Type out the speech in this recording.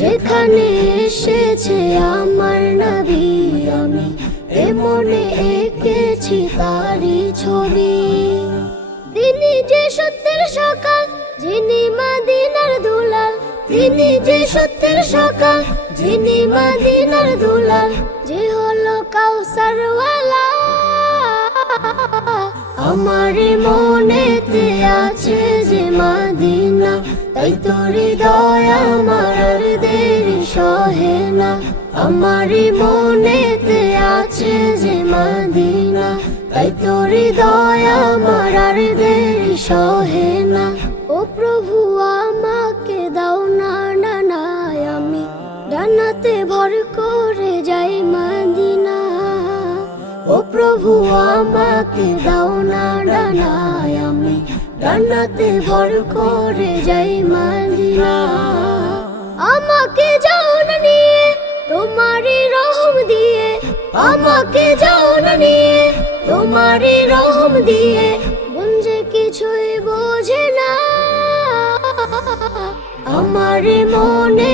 যেখানে এসেছে আমার নবী, আমি এমনে এঁকেছি তারি ছবি। তিনি যে সত্যের সকাল, যিনি মাদিনার দুলাল। তিনি যে সত্যের সকাল, যিনি মাদিনার দুলাল। যে হলো কাউসারওয়ালা, আমার মনেতে তাই তো হৃদয় আমার আর দেরি সহে না। আমার মনেতে আছে যে মাদিনা। তাই তো হৃদয় আমার আর দেরি সহে না। ও প্রভু, আমাকে দাও না ডানায় আমি ডানাতে ভর করে যাই মাদিনা। ও প্রভু, আমাকে দাও না ডানায় আমি ডানাতে ভর করে যাই মাদিনা। আমাকে যাও না নিয়ে, তোমারই রহম দিয়ে। আমাকে যাও না নিয়ে, তোমারই রহম দিয়ে। মন কিছুই বোঝে না, আমার মনেতে